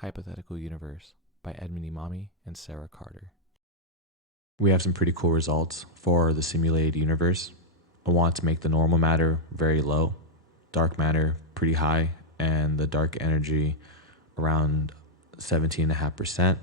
Hypothetical Universe by Edmund Imami and Sarah Carter. We have some pretty cool results for the simulated universe. I want to make the normal matter very low, dark matter pretty high, and the dark energy around 17.5%. The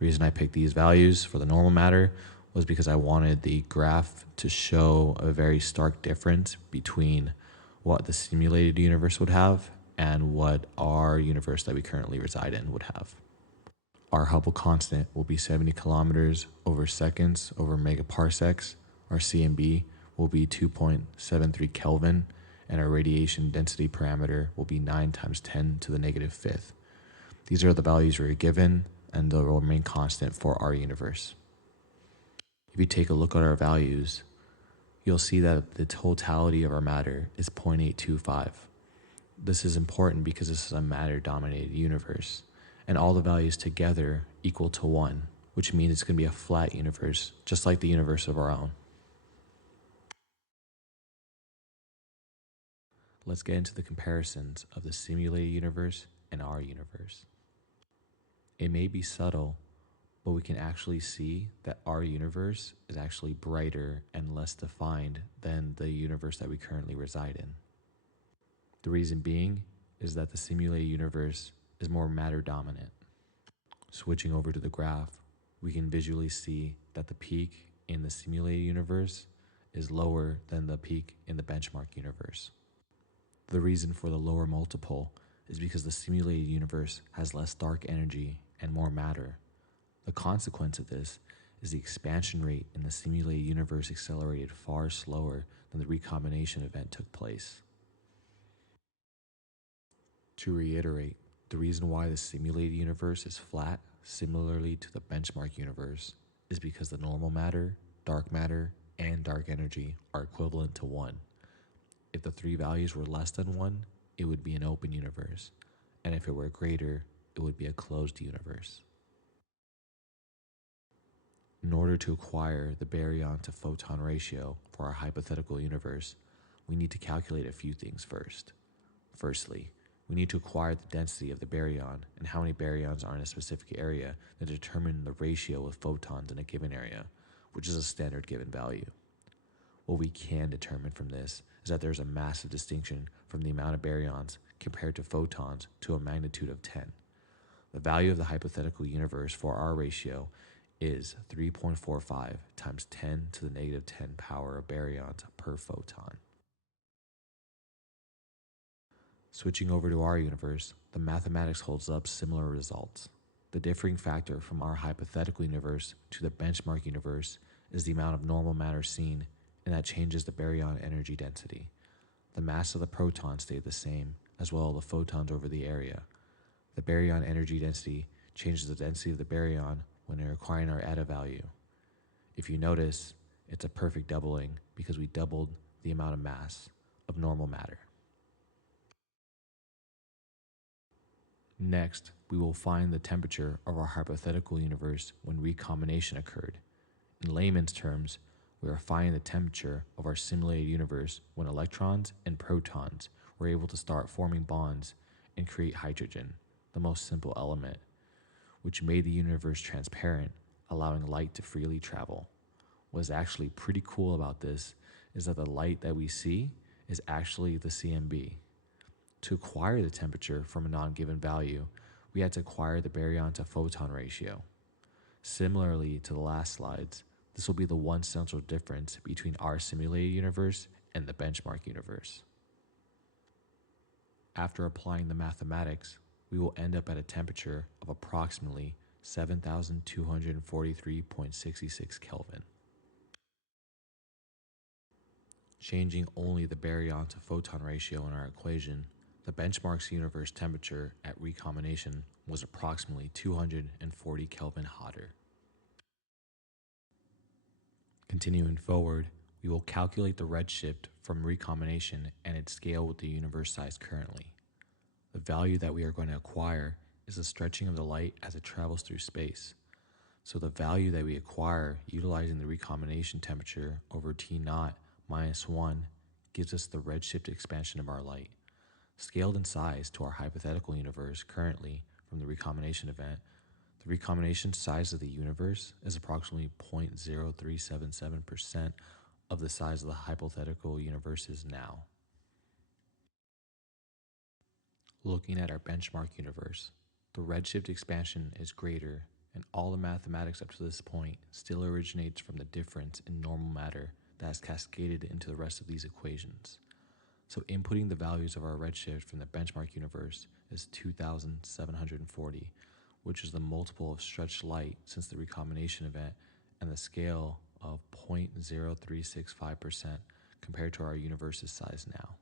reason I picked these values for the normal matter was because I wanted the graph to show a very stark difference between what the simulated universe would have and what our universe that we currently reside in would have. Our Hubble constant will be 70 kilometers over seconds over megaparsecs. Our CMB will be 2.73 Kelvin, and our radiation density parameter will be 9 times 10 to the negative fifth. These are the values we are given, and they'll remain constant for our universe. If you take a look at our values, you'll see that the totality of our matter is 0.825. This is important because this is a matter-dominated universe, and all the values together equal to 1, which means it's going to be a flat universe, just like the universe of our own. Let's get into the comparisons of the simulated universe and our universe. It may be subtle, but we can actually see that our universe is actually brighter and less defined than the universe that we currently reside in. The reason being is that the simulated universe is more matter dominant. Switching over to the graph, we can visually see that the peak in the simulated universe is lower than the peak in the benchmark universe. The reason for the lower multiple is because the simulated universe has less dark energy and more matter. The consequence of this is the expansion rate in the simulated universe accelerated far slower than the recombination event took place. To reiterate, the reason why the simulated universe is flat, similarly to the benchmark universe, is because the normal matter, and dark energy are equivalent to 1. If the three values were less than 1, it would be an open universe, and if it were greater, it would be a closed universe. In order to acquire the baryon to photon ratio for our hypothetical universe, we need to calculate a few things first. Firstly, we need to acquire the density of the baryon and how many baryons are in a specific area to determine the ratio of photons in a given area, which is a standard given value. What we can determine from this is that there's a massive distinction from the amount of baryons compared to photons to a magnitude of 10. The value of the hypothetical universe for our ratio is 3.45 times 10 to the negative 10 power of baryons per photon. Switching over to our universe, the mathematics holds up similar results. The differing factor from our hypothetical universe to the benchmark universe is the amount of normal matter seen, and that changes the baryon energy density. The mass of the proton stayed the same, as well as the photons over the area. The baryon energy density changes the density of the baryon when we're acquiring our eta value. If you notice, it's a perfect doubling because we doubled the amount of mass of normal matter. Next, we will find the temperature of our hypothetical universe when recombination occurred. In layman's terms, we are finding the temperature of our simulated universe when electrons and protons were able to start forming bonds and create hydrogen, the most simple element, which made the universe transparent, allowing light to freely travel. What's actually pretty cool about this is that the light that we see is actually the CMB. To acquire the temperature from a non-given value, we had to acquire the baryon to photon ratio. Similarly to the last slides, this will be the one central difference between our simulated universe and the benchmark universe. After applying the mathematics, we will end up at a temperature of approximately 7,243.66 Kelvin. Changing only the baryon to photon ratio in our equation, the benchmark's universe temperature at recombination was approximately 240 Kelvin hotter. Continuing forward, we will calculate the redshift from recombination and its scale with the universe size currently. The value that we are going to acquire is the stretching of the light as it travels through space. So the value that we acquire utilizing the recombination temperature over T0 minus 1 gives us the redshift expansion of our light. Scaled in size to our hypothetical universe currently from the recombination event, the recombination size of the universe is approximately 0.0377% of the size of the hypothetical universe is now. Looking at our benchmark universe, the redshift expansion is greater, and all the mathematics up to this point still originates from the difference in normal matter that has cascaded into the rest of these equations. So inputting the values of our redshift from the benchmark universe is 2,740, which is the multiple of stretched light since the recombination event, and the scale of 0.0365% compared to our universe's size now.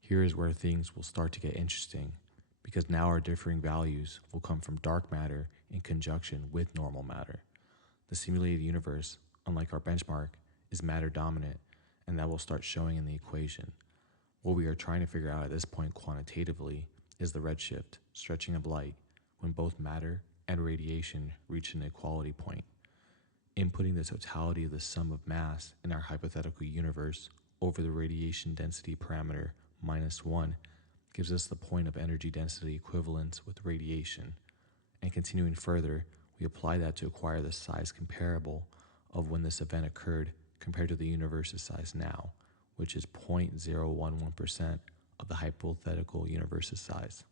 Here is where things will start to get interesting, because now our differing values will come from dark matter in conjunction with normal matter. The simulated universe, unlike our benchmark, is matter dominant, and that will start showing in the equation. What we are trying to figure out at this point quantitatively is the redshift, stretching of light, when both matter and radiation reach an equality point. Inputting the totality of the sum of mass in our hypothetical universe over the radiation density parameter -1 gives us the point of energy density equivalence with radiation. And continuing further, we apply that to acquire the size comparable of when this event occurred compared to the universe's size now, which is 0.011% of the hypothetical universe's size.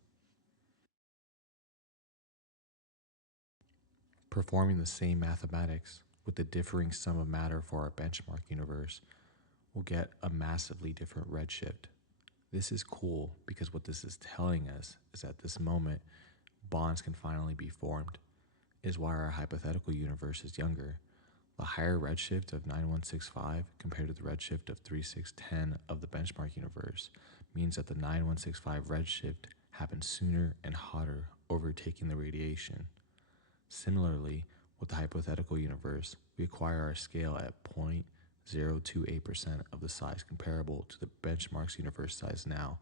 Performing the same mathematics with the differing sum of matter for our benchmark universe will get a massively different redshift. This is cool because what this is telling us is at this moment, bonds can finally be formed. It is why our hypothetical universe is younger. The higher redshift of 9165 compared to the redshift of 3610 of the benchmark universe means that the 9165 redshift happens sooner and hotter, overtaking the radiation. Similarly, with the hypothetical universe, we acquire our scale at 0.028% of the size comparable to the benchmark's universe size now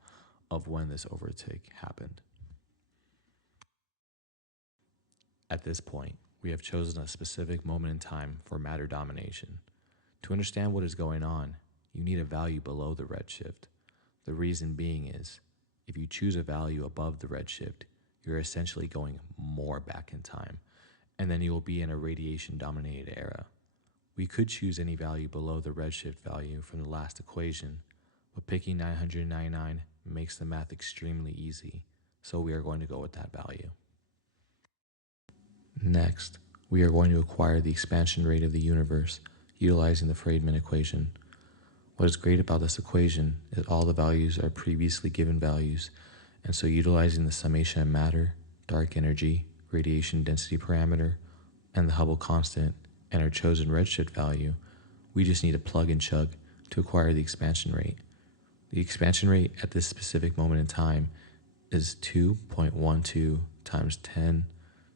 of when this overtake happened. At this point, we have chosen a specific moment in time for matter domination. To understand what is going on, you need a value below the redshift. The reason being is, if you choose a value above the redshift, you're essentially going more back in time, and then you will be in a radiation-dominated era. We could choose any value below the redshift value from the last equation, but picking 999 makes the math extremely easy, so we are going to go with that value. Next, we are going to acquire the expansion rate of the universe utilizing the Friedmann equation. What is great about this equation is all the values are previously given values, and so utilizing the summation of matter, dark energy, radiation density parameter, and the Hubble constant, and our chosen redshift value, we just need to plug and chug to acquire the expansion rate. The expansion rate at this specific moment in time is 2.12 times 10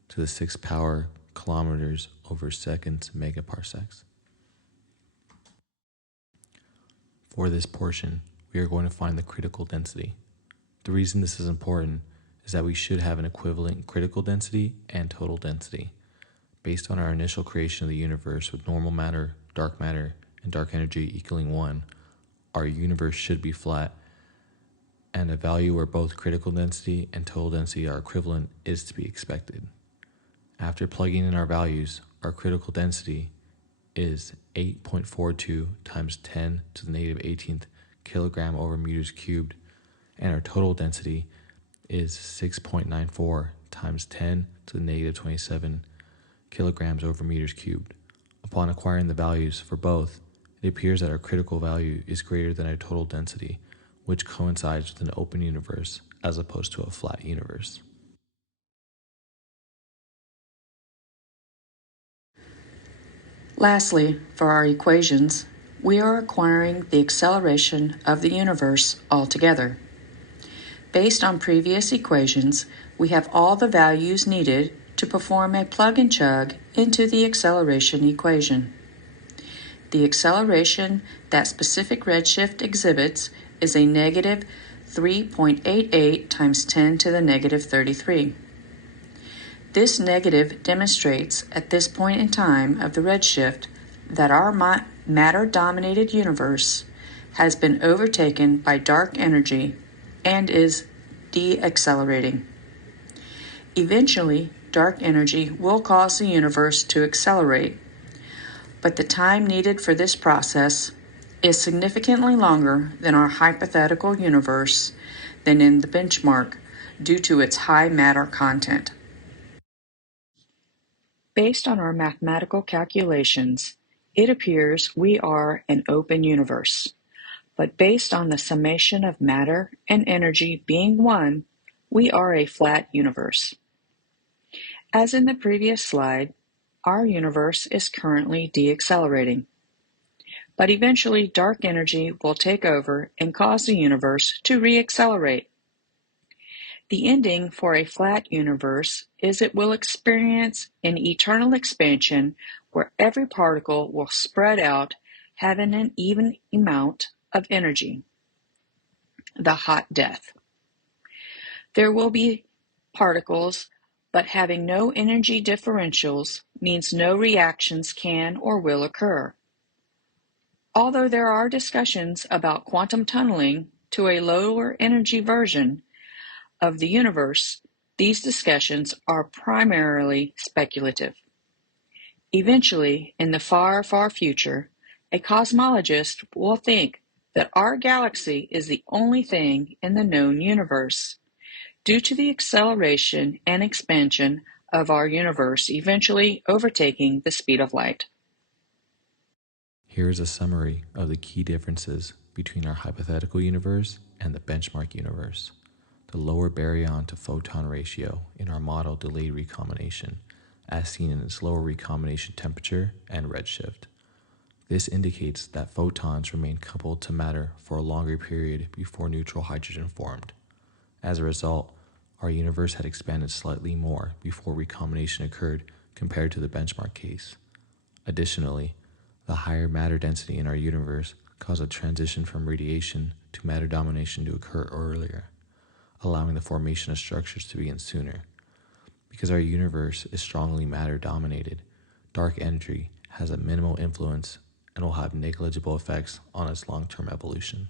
to the 6th power kilometers over seconds megaparsecs. For this portion, we are going to find the critical density. The reason this is important is that we should have an equivalent critical density and total density. Based on our initial creation of the universe with normal matter, and dark energy equaling 1, our universe should be flat, and a value where both critical density and total density are equivalent is to be expected. After plugging in our values, our critical density is 8.42 times 10 to the negative 18th kilogram over meters cubed, and our total density is 6.94 times 10 to the negative 27 kilograms over meters cubed. Upon acquiring the values for both, it appears that our critical value is greater than our total density, which coincides with an open universe as opposed to a flat universe. Lastly, for our equations, we are acquiring the acceleration of the universe altogether. Based on previous equations, we have all the values needed to perform a plug and chug into the acceleration equation. The acceleration that specific redshift exhibits is a negative 3.88 times 10 to the negative 33. This negative demonstrates at this point in time of the redshift that our matter-dominated universe has been overtaken by dark energy and is deaccelerating. Eventually, dark energy will cause the universe to accelerate, but the time needed for this process is significantly longer than our hypothetical universe than in the benchmark due to its high matter content. Based on our mathematical calculations, it appears we are an open universe, but based on the summation of matter and energy being one, we are a flat universe. As in the previous slide, our universe is currently deaccelerating, but eventually dark energy will take over and cause the universe to reaccelerate. The ending for a flat universe is it will experience an eternal expansion where every particle will spread out having an even amount of energy, the hot death. There will be particles, but having no energy differentials means no reactions can or will occur. Although there are discussions about quantum tunneling to a lower energy version of the universe, these discussions are primarily speculative. Eventually, in the far, far future, a cosmologist will think that our galaxy is the only thing in the known universe, due to the acceleration and expansion of our universe eventually overtaking the speed of light. Here is a summary of the key differences between our hypothetical universe and the benchmark universe. The lower baryon to photon ratio in our model delayed recombination, as seen in its lower recombination temperature and redshift. This indicates that photons remain coupled to matter for a longer period before neutral hydrogen formed. As a result, our universe had expanded slightly more before recombination occurred compared to the benchmark case. Additionally, the higher matter density in our universe caused a transition from radiation to matter domination to occur earlier, allowing the formation of structures to begin sooner. Because our universe is strongly matter dominated, dark energy has a minimal influence and will have negligible effects on its long-term evolution.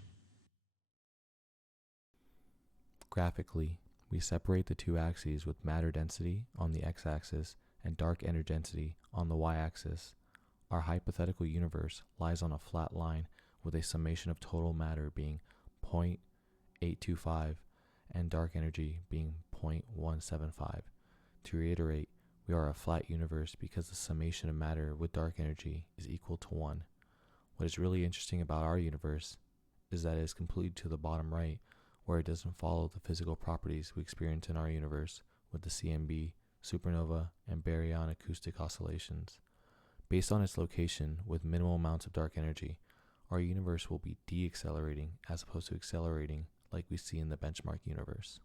Graphically, we separate the two axes with matter density on the x-axis and dark energy density on the y-axis. Our hypothetical universe lies on a flat line with a summation of total matter being 0.825 and dark energy being 0.175. To reiterate, we are a flat universe because the summation of matter with dark energy is equal to 1. What is really interesting about our universe is that it is completely to the bottom right, where it doesn't follow the physical properties we experience in our universe with the CMB, supernova, and baryon acoustic oscillations. Based on its location with minimal amounts of dark energy, our universe will be deaccelerating as opposed to accelerating like we see in the benchmark universe.